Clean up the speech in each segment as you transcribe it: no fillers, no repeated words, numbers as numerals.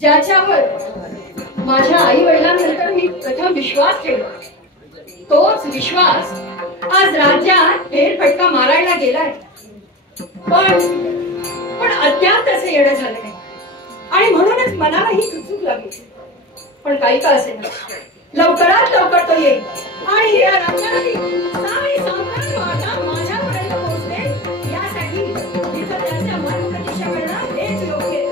ज्याच्यावर माझ्या आई वडिलांनंतर मी प्रथम विश्वास ठेवला, तोच विश्वास आज राज्यात फेरफटका मारायला गेलाय. पण अद्याप तसे येणं झालं नाही आणि म्हणूनच मनाला ही चुकचूक लागली. पण काही का असेल लवकरात लवकर तो येईल आणि या राज्याची सारी संपूर्ण वाटा माझ्यापर्यंत पोहोचते. यासाठी मी त्याच्या मार्गदर्शन करणं हेच योग्य.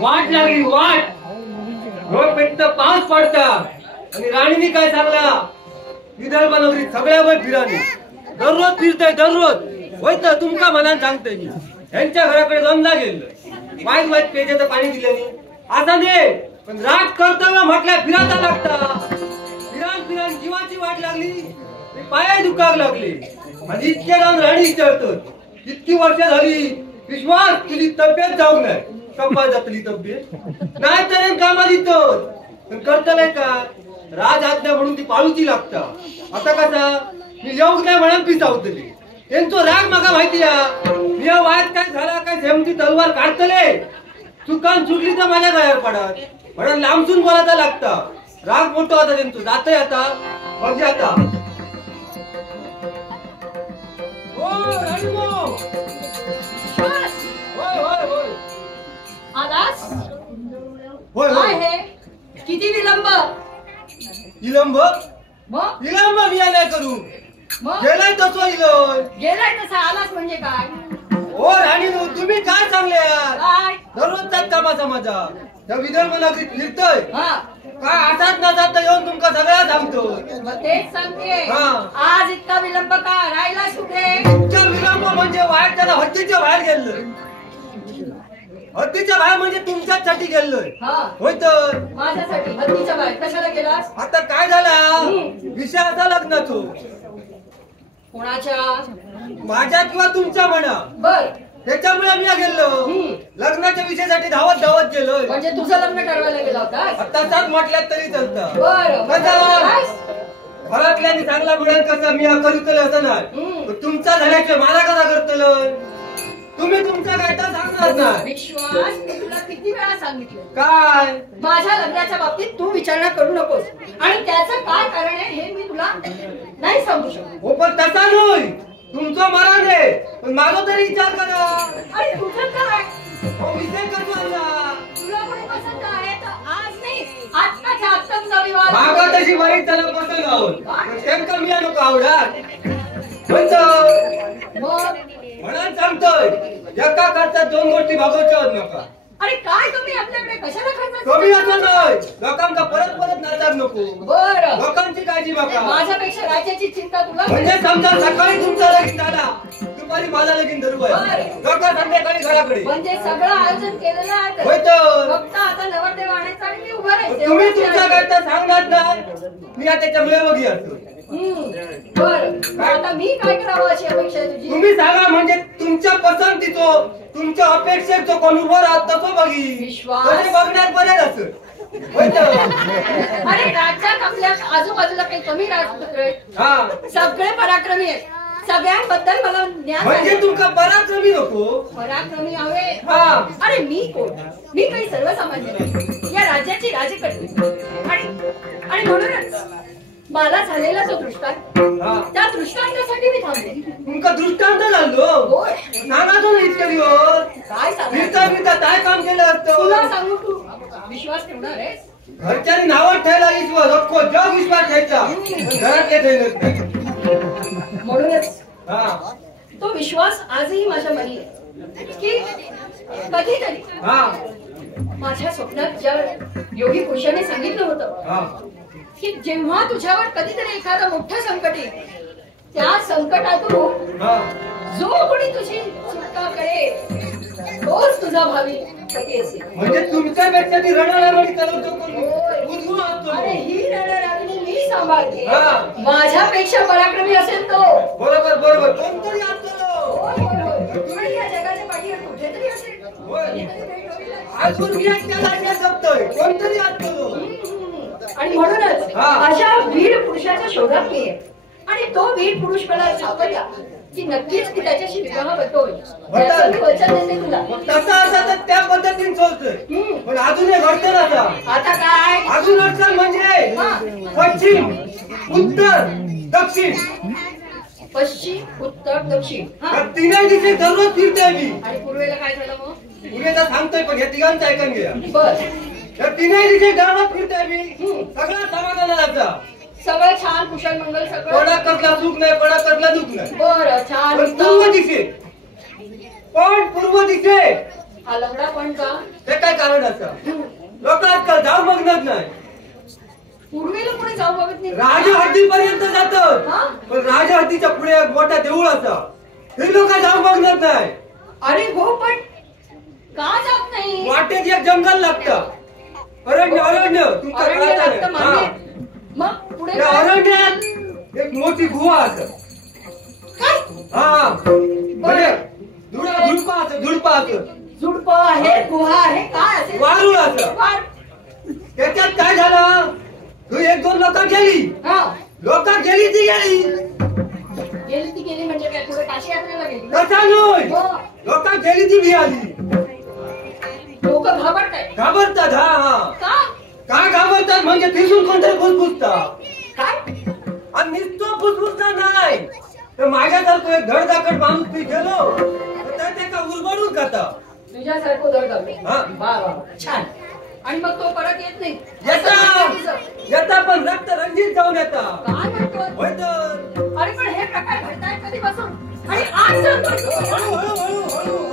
वाट लागली वाट. रोज पेटत पाऊस पडता आणि राणीने काय सांगला, विदर्भ नगरीत सगळ्या वेळ फिराने दररोज फिरताय दररोज. होय तर तुमका मनान सांगतोय मी यांच्या घराकडे दोनदा गेलो, वाईट वाईट पेजाचं पाणी दिल्याने आता दे. पण राग कर्तव्य म्हटल्या फिरायला लागता. फिरान फिरान जीवाची वाट लागली, पाया दुखाक लागले आणि इतके जाऊन राणी विचारतो इतकी वर्ष झाली विश्वास तुझी तब्येत जाऊ नाही. कप्पा जातली तब्येत नाही तर कामा दितो करतलंय का. राज आज्ञा म्हणून ती पाळूची लागता. आता कसा मी येऊच नाही म्हणून पिसावतली. त्यांचा राग मागा माहिती मी वाद काय झाला काय झेमची तलवार काढतले. चुकान चुकली तर माझ्या गळ्यावर पडत म्हणून लांबसून बोलायला लागता. राग मोठो आता त्यांचं जातोय आता म्हणजे आता. हो राणीमो. होय होय होय आलास. होय काय होय. हे किती विलंब. विलंब मग विलंब मी आलाय करू. मग गेलाय तसं इलोय. गेलाय तसा आलास म्हणजे काय. हो राणीनो तुम्ही काय चांगले काय दररोजचा कामाचा माझा त्या विदर्भ नगरीत फिरतोय. हा काय आठात ना जाता येऊन तुमका सगळ्या सांगतो. मग तेच सांगते. हा. आज इतका विलंब का राहिला कुठे. इतका विलंब म्हणजे वाईट त्याला हद्दीच्या बाहेर गेलोय. हद्दीच्या बाहेर म्हणजे तुमच्यासाठी गेलोय. हा होय तर माझ्यासाठी हद्दीच्या बाहेर कशाला गेलास. आता काय झाला विषय असा लग्नाचो. कोणाच्या. माझ्या किंवा तुमच्या म्हणा बर त्याच्यामुळे मी गेलो. लग्नाच्या विषयासाठी धावत धावत गेलोय. म्हणजे तुझं लग्न ठरवायला गेला होता. आता सात म्हटल्यात तरी चालतं. बर घरातल्यानी चांगला मिळेल कसं मी करीतल असं नाही. तुमचा झाल्याशिवाय मला कसा करतल. तुम्ही तुमच्या काय तर सांगणार ना. विश्वास मी तुला किती वेळा सांगितलं काय माझ्या लग्नाच्या बाबतीत तू विचारणा करू नकोस आणि त्याचं काय कारण आहे हे मी तुला नाही सांगू शकत. हो पण तसा नाही. तुमचं मरण आहे पण माझा तरी विचार करा. आणि तुझं काय. हो विषय करतो आता. तुला कोणी पसंत आहे तर आज नाही आत्ताच्या आत्ता तुझा विवाह. मागा तशी बरीच त्याला पसंत आहोत त्यांना मी नको आवडत मग म्हणून सांगतोय एका करता दोन गोष्टी भागवच्या नका. अरे काय तुम्ही आपल्याकडे कशाला खर्च. कमी असं नाही. लोकांना परत परत नादार नको. बरं लोकांची काळजी बघा. माझ्यापेक्षा राज्याची चिंता तुला. म्हणजे समजा सकाळी तुमचा लगीन झाला दुपारी माझा लगीन धरू आहे. लोक संध्याकाळी घराकडे म्हणजे सगळं आयोजन केलेलं आहे. होय तर फक्त आता नवरदेव आणायचा आणि मी उभा राहायचे. तुम्ही तुमच्या काय तर सांगणार नाही. मी आता त्याच्यामुळे बघी असतो. बरं आता मी काय करावं अशी अपेक्षा आहे तुझी. तुम्ही सांगा म्हणजे तुमच्या पसंतीचो तुमच्या अपेक्षेचो कोण उभं राहत तसं बघी. विश्वास बघण्यात बरेच असत. होय तर अरे राज्यात आपल्या आजूबाजूला काही कमी राजपुत्र हा सगळे पराक्रमी आहेत. सगळ्यांबद्दल मला ज्ञान म्हणजे आहे. तुमका पराक्रमी नको. पराक्रमी हवे. हा अरे मी कोण. मी काही सर्वसामान्य नाही. या राज्याची राजकन्या आणि म्हणूनच मला झालेला तो दृष्टांत त्या दृष्टांतासाठी मी थांबले. तुमका दृष्टांत झालो. होय सांगा तो इतके दिवस काय सांग फिरता फिरता काय काम केलं तुला असतं. सांगू तू विश्वास ठेवणार आहेस. घरच्यांनी नावात ठेवला विश्वास अख्खो जग विश्वास ठेवायचा घरातले ठेवलं नाही. म्हणूनच हा तो विश्वास आजही माझ्या मनी आहे की कधीतरी हा माझ्या स्वप्नात ज्या योगी पुरुषाने सांगितलं होतं हा की जेव्हा तुझ्यावर कधीतरी एखादं मोठं संकट येईल त्या संकटातून हा जो कोणी तुझी सुटका करेल तोच तुझा भावी पती असेल. म्हणजे तुमच्यापेक्षा ती रणरावणी चालवतो कोण उजवून आणतो. अरे ही रणरागिणी मी सांभाळते. हा. माझ्यापेक्षा पराक्रमी असेल तो. बरोबर बरोबर कोणतरी असतो. होय, होय, होय. आणि या जगाच्या पाठीवर कुठेतरी असेल. होय. कधीतरी भेट होईलच. आजवर मी त्याला जपतोय. अशा वीर पुरुषाच्या शोधात मी आहे आणि तो वीर पुरुष मला सापडला की नक्कीच मी त्याच्याशी विवाहबद्ध होईल. त्याचं मी वचन देते तुला. तसं असं तर त्या पद्धतीने चालतंय. पण अजून एक अडचण आता काय अजून अडचण म्हणजे पश्चिम उत्तर दक्षिण. पश्चिम उत्तर दक्षिण तिन्ही दिशे दररोज फिरतोय मी. आणि पूर्वेला काय झालं मग? पूर्वेला सांगतोय पण या तिघांचं ऐकून घ्या. बर या तिन्ही दिशे दररोज फिरतोय मी. सगळा समाधानाचा सगळं छान कुशल मंगल सगळं. कोणा कसला चूक नाही कोणा कसला दुःख नाही. बरं छान. पण पूर्व दिशे पण पूर्व दिशे हा लंगडा पण का? ते काय कारण असं लोक आजकाल जाऊ बघणार नाही. पूर्वेला पुढे जाऊ बघत नाही. राजहद्दीपर्यंत जातात पण राजहद्दीच्या पुढे एक मोठा देऊळ असा हे लोक जाऊ बघणार नाही. अरे हो पण का जात नाही? वाटेत एक जंगल लागतं. अरण्य अरण्य तुमच्या अरण्य कळतं लागतं नाही. मागे. मग पुढे त्या काय? अरण्यात एक मोठी गुहा असं. काय? हा म्हणजे झुडपा असं झुडपा असं झुडप आहे गुहा आहे काय असेल? वारुळ असं. त्याच्यात काय झालं तू एक दोन लोक गेली लोक गेली ती गेली गेली ती गेली म्हणजे काय पुढे काशी यात्रेला गेली? तसा नाही लोक गेली ती भी आली. लोक घाबरतायत. घाबरतात. हा हा का? का घाबरतात म्हणजे तिथून कोणतरी फुसफुसतात. काय? आणि नुसतं फुसफुसता नाही तर माझ्यासारखं एक धडधाकट माणूस मी गेलो तर ते का उलबडून खाता. तुझ्यासारखं दर करतो. हा. वा वा छान. आणि मग तो परत येत नाही. येता पण रक्त रंजित जाऊन येता. काय म्हणतो? होय तर. अरे पण हे प्रकार घडतायत कधीपासून? आणि आज सांगतोय तू? हळू हळू हळू हळू